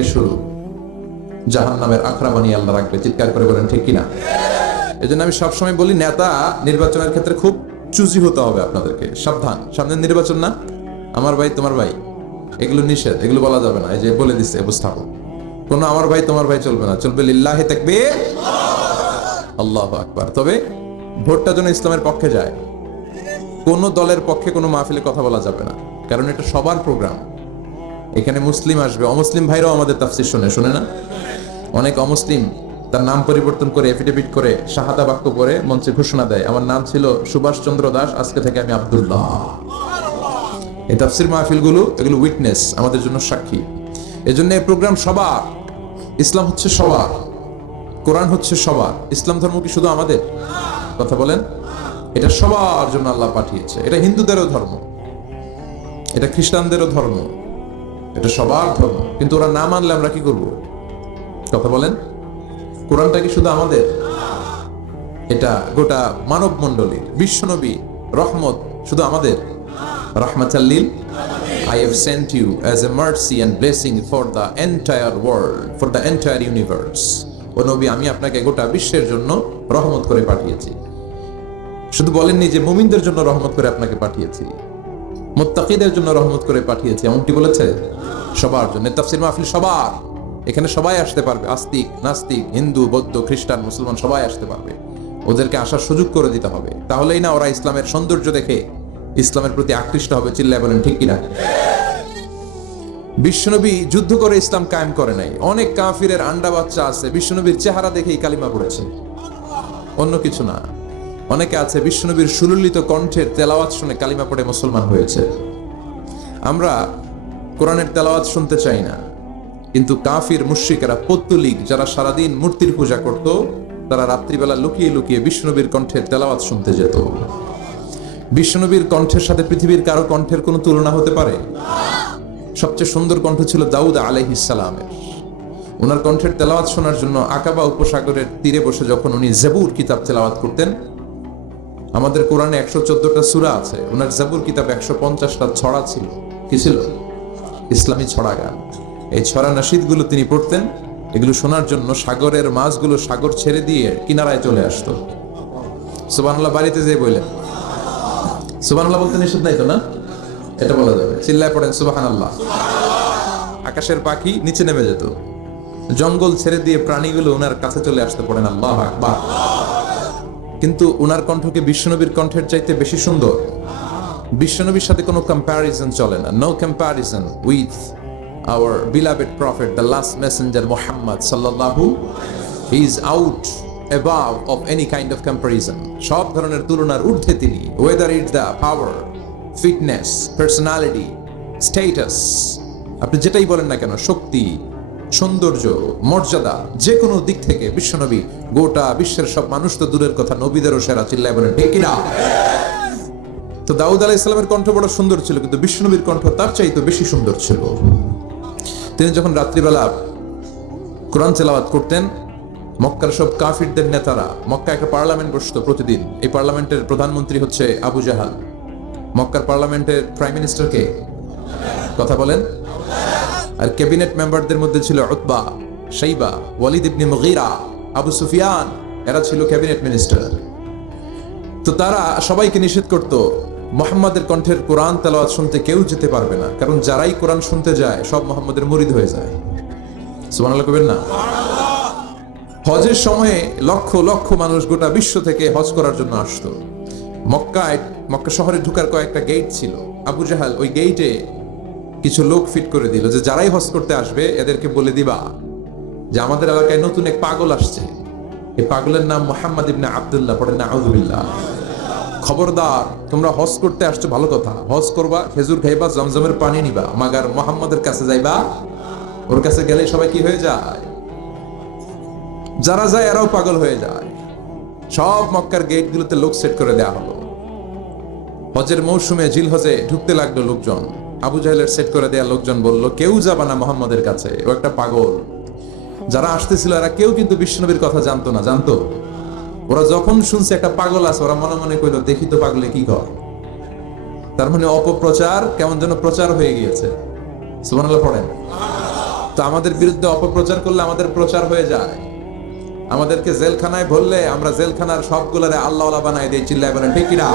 থেকে শুরু, জাহান্নামের আখড়া বানিয়ে আল্লাহ রাখবে। চিৎকার করে বলেন ঠিক কিনা? এই জন্য আমি সবসময় বলি, নেতা নির্বাচনের ক্ষেত্রে খুব চুজি হতে হবে আপনাদেরকে। সাবধান, সামনে নির্বাচন না, আমার ভাই তোমার ভাই এগুলো নিষেধ, এগুলো বলা যাবে না। এই যে বলে দিচ্ছে উপস্থাপক, কোনো আমার ভাই তোমার ভাই চলবে না, চলবে লিল্লাহি তাকবীর, আল্লাহু আকবার। তবে ভোটটা যেন ইসলামের পক্ষে যায়, কোন দলের পক্ষে কোনো মাহফিলে কথা বলা যাবে না, কারণ এটা সবার প্রোগ্রাম। এখানে মুসলিম আসবে, অমুসলিম ভাইরাও আমাদের তাফসীর শোনে না? অনেক অমুসলিম তার নাম পরিবর্তন করে এফিডেভিট করে শাহাদা বাক্য করে মঞ্চে ঘোষণা দেয়, আমার নাম ছিল সুভাষ চন্দ্র দাস, আজকে থেকে আমি আব্দুল্লাহ। এই তাফসীর মাহফিলগুলো এগুলো উইটনেস, আমাদের জন্য সাক্ষী। এজন্য এই প্রোগ্রাম সবার। ইসলাম হচ্ছে সবার, কোরআন হচ্ছে সবার। ইসলাম ধর্ম কি শুধু আমাদের? কথা বলেন। এটা সবার জন্য আল্লাহ পাঠিয়েছে। এটা হিন্দুদেরও ধর্ম, এটা খ্রিস্টানদেরও ধর্ম, এটা সবার ধর্ম। কিন্তু ওরা না মানলে আমরা কি করব? কথা বলেন। কোরআনটা কি শুধু আমাদের? এটা গোটা মানব মণ্ডলীর। বিশ্বনবী রহমত শুধু আমাদের? রাহমাতাল লিল I have sent you as a mercy and blessing for the entire world, for the entire universe. ও নবী, আমি আপনাকে গোটা বিশ্বের জন্য রহমত করে পাঠিয়েছি। শুধু বলেননি যে মুমিনদের জন্য রহমত করে আপনাকে পাঠিয়েছি, মুত্তাকিদের জন্য রহমত করে পাঠিয়েছি, এমনটি বলেছে? সবার জন্য। তাফসীর মাহফিল সবার, এখানে সবাই আসতে পারবে, আস্তিক নাস্তিক, হিন্দু বৌদ্ধ খ্রিস্টান মুসলমান সবাই আসতে পারবে। ওদেরকে আসার সুযোগ করে দিতে হবে, তাহলেই না ওরা ইসলামের সৌন্দর্য দেখে ইসলামের প্রতি আকৃষ্ট হবে। চিল্লায় বলেন ঠিক কিনা? বিশ্বনবী যুদ্ধ করে ইসলাম কায়েম করে নাই। অনেক কাফিরের আন্ডা বাচ্চা আছে বিশ্বনবীর চেহারা দেখেই কালিমা পড়েছে, অন্য কিছু না। অনেকে আছে বিশ্বনবীর সুললিত কণ্ঠের তেলাওয়াত শুনে কালিমা পড়ে মুসলমান হয়েছে। আমরা কোরআনের তেলাওয়াত শুনতে চাই না, কিন্তু কাফির মুশরিকেরা পত্তলিক যারা সারাদিন মূর্তির পূজা করত, তারা রাত্রিবেলা লুকিয়ে লুকিয়ে বিশ্বনবীর কণ্ঠের তেলাওয়াত শুনতে যেত। বিশ্বনবীর কণ্ঠের সাথে পৃথিবীর কারো কণ্ঠের কোনো তুলনা হতে পারে? সবচেয়ে সুন্দর কণ্ঠ ছিল দাউদ আলাইহিস সালামের। ওনার কণ্ঠের তেলাওয়াত শোনার জন্য আকাবা উপসাগরের তীরে বসে যখন উনি জাবুর কিতাব তেলাওয়াত করতেন, আমাদের কোরআনে 114টা সূরা আছে, ওনার জাবুর কিতাব 150টা ছড়া ছিল। কি ছিল? ইসলামী ছড়া গান। এই ছড়া নাশিদগুলো তিনি পড়তেন। এগুলো শোনার জন্য সাগরের মাছগুলো সাগর ছেড়ে দিয়ে কিনারায় চলে আসতো। সুবহানাল্লাহ বাড়িতে যেয়ে বললেন, সুবহানাল্লাহ বলতে নিষেধ নাই তো না? এটা বলা যাবে। চিল্লায় পড়েন সুবহানাল্লাহ। আকাশের পাখি নিচে নেমে যেত, জঙ্গল ছেড়ে দিয়ে প্রাণীগুলো ওনার কাছে চলে আসতে, পড়েন আল্লাহু আকবার। কিন্তু ওনার কণ্ঠকে বিশ্বনবীর কণ্ঠের চাইতে বেশি সুন্দর। বিশ্বনবীর সাথে কোনো কম্প্যারিজন চলে না। No comparison with our beloved prophet, the last messenger Muhammad sallallahu, he is out above of any kind of comparison. সব ধরনের তুলনার ঊর্ধ্বে তিনি, whether it's the power, fitness, personality, status, আপনি যেটাই বলেন না কেন, শক্তি, সৌন্দর্য, মর্যাদা, যে কোনো দিক থেকে বিশ্বনবী গোটা বিশ্বের সব মানুষ তো দূরের কথা, নবীদেরও সেরা। চিল্লায় বলেন ঠিক কিনা? তো দাউদ আলাইহিস সালামের কণ্ঠ বড় সুন্দর ছিল, কিন্তু বিশ্বনবীর কণ্ঠ তার চাইতে বেশি সুন্দর ছিল। তিনি যখন রাত্রিবেলা কোরআন তেলাওয়াত করতেন, মক্কার সব কাফিরদের নেতারা, মক্কা একটা পার্লামেন্ট বসতো প্রতিদিন। এই পার্লামেন্টের প্রধানমন্ত্রী হচ্ছে আবু জাহাল। মক্কার পার্লামেন্টের প্রাইম মিনিস্টার কে? কথা বলেন। আর ক্যাবিনেট মেম্বারদের মধ্যে ছিল উতবা, শাইবা, ওয়ালিদ ইবনে মুগীরা, আবু সুফিয়ান, এরা ছিল ক্যাবিনেট মিনিস্টার। তো তারা সবাইকে নিষেধ করত, মুহাম্মাদের কণ্ঠের কোরআন তেলাওয়াত শুনতে কেউ যেতে পারবে না, কারণ যারাই কোরআন শুনতে যায় সব মুহাম্মাদের মুরিদ হয়ে যায়। সুবহানাল্লাহ কইবেন না? হজের সময়ে লক্ষ লক্ষ মানুষ গোটা বিশ্ব থেকে হজ করার জন্য আসতো। মক্কা শহরে ঢুকার কয়েকটা গেট ছিল। আবু জাহাল ওই গেটে কিছু লোক ফিট করে দিল যে যারাই হজ করতে আসবে এদেরকে বলে দিবা যে আমাদের এলাকায় নতুন এক পাগল আসছে, এই পাগলের নাম মুহাম্মদ ইবনে আব্দুল্লাহ। পড়েন না আউযুবিল্লাহ। খবরদার, তোমরা হজ করতে আসছো ভালো কথা, হজ করবা, খেজুর খাইবা, জমজমের পানি নিবা, মাগার মুহাম্মাদের কাছে যাইবা। ওর কাছে গেলে সবাই কি হয়ে যায়? যারা যায় এরাও পাগল হয়ে যায়। সব মক্কার গেটগুলোতে লোক সেট করে দেয়া হলো। হজের মৌসুমে জিল হজে ঢুকতে লাগলো লোকজন। আবু জাহেলের সেট করে দেয়া লোকজন বলল, কেউ যাবা না মুহাম্মাদের কাছে, ও একটা পাগল। যারা আসতেছিল এরা কেউ কিন্তু বিশ্বনবীর কথা জানতো না। জানতো? ওরা যখন শুনছে একটা পাগল আছে, ওরা মনে মনে কইল, দেখি তো পাগলে কি কর। তার মানে অপপ্রচার কেমন যেন প্রচার হয়ে গিয়েছে। সুবহানাল্লাহ পড়েন। তো আমাদের বিরুদ্ধে অপপ্রচার করলে আমাদের প্রচার হয়ে যায়। আমাদেরকে জেলখানায় ভরলে আমরা জেলখানার সবগুলারে আল্লাহওয়ালা বানাই দিই। চিল্লায় বলেন ঠিক কিনা?